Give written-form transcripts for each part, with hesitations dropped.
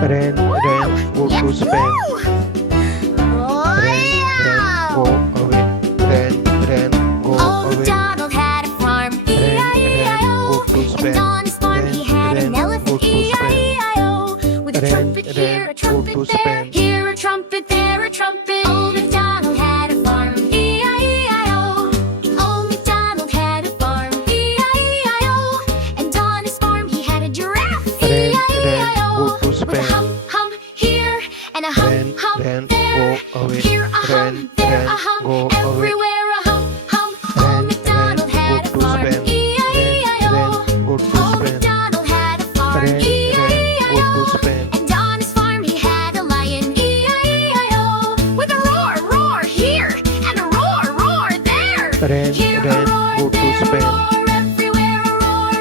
Ren, go to Spain. Ren, go away. Ren, go Old away. MacDonald had a farm, E-I-E-I-O. go to And Spain. on his farm he had an go elephant, to Spain. E-I-E-I-O. With a trumpet here, a go trumpet to there, Spain. here a trumpet, there a trumpet. Old MacDonald had a farm, E-I-E-I-O. Old MacDonald had a farm, E-I-E-I-O. And on his farm he had a giraffe, E-I-E-I-O. go to With a Spain. hum here and a hum Ren, there. go away. Here a hum, there a hum, go away. everywhere a hum. Old MacDonald had a go to farm, Spain. E-I-E-I-O. go to Old Spain. MacDonald had a farm, go to E-I-E-I-O. Spain. And on his farm he had a lion, E-I-E-I-O. With a roar here and a roar there. Here a roar, go to there a Spain. roar, everywhere a roar.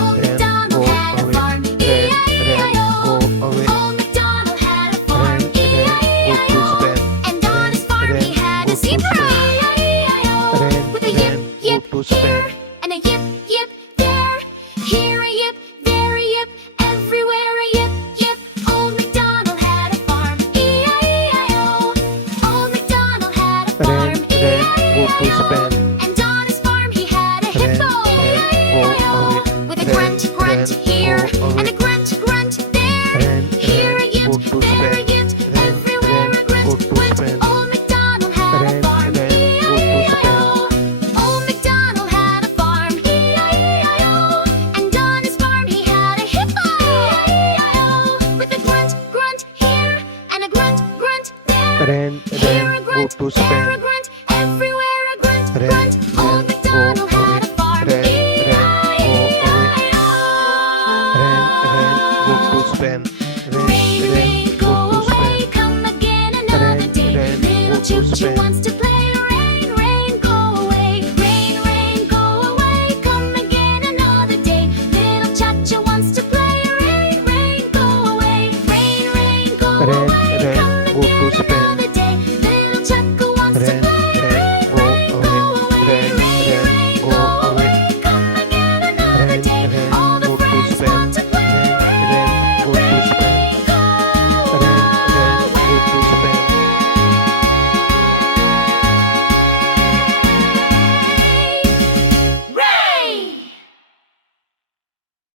Old MacDonald had a farm, E-I-E-I-O. go away. Old MacDonald had a farm, E-I-E-I-O. And on his farm he had a zebra, E-I-E-I-O. With a yip go to Spain. here and a yip there. Here a yip, there a yip, everywhere a yip. Old MacDonald had a farm, E-I-E-I-O. Old MacDonald had a farm, go to E-I-E-I-O. Spain. And on his farm he had a hippo, E-I-E-I-O. With a grunt here and a grunt there. Here a yip, there a yip, everywhere a grunt. Old MacDonald had a farm, E-I-E-I-O. Old MacDonald had a farm, E-I-E-I-O. And on his farm he had a hippo, E-I-E-I-O. With a grunt here and a grunt there. Here a grunt, go to there a Spain. grunt,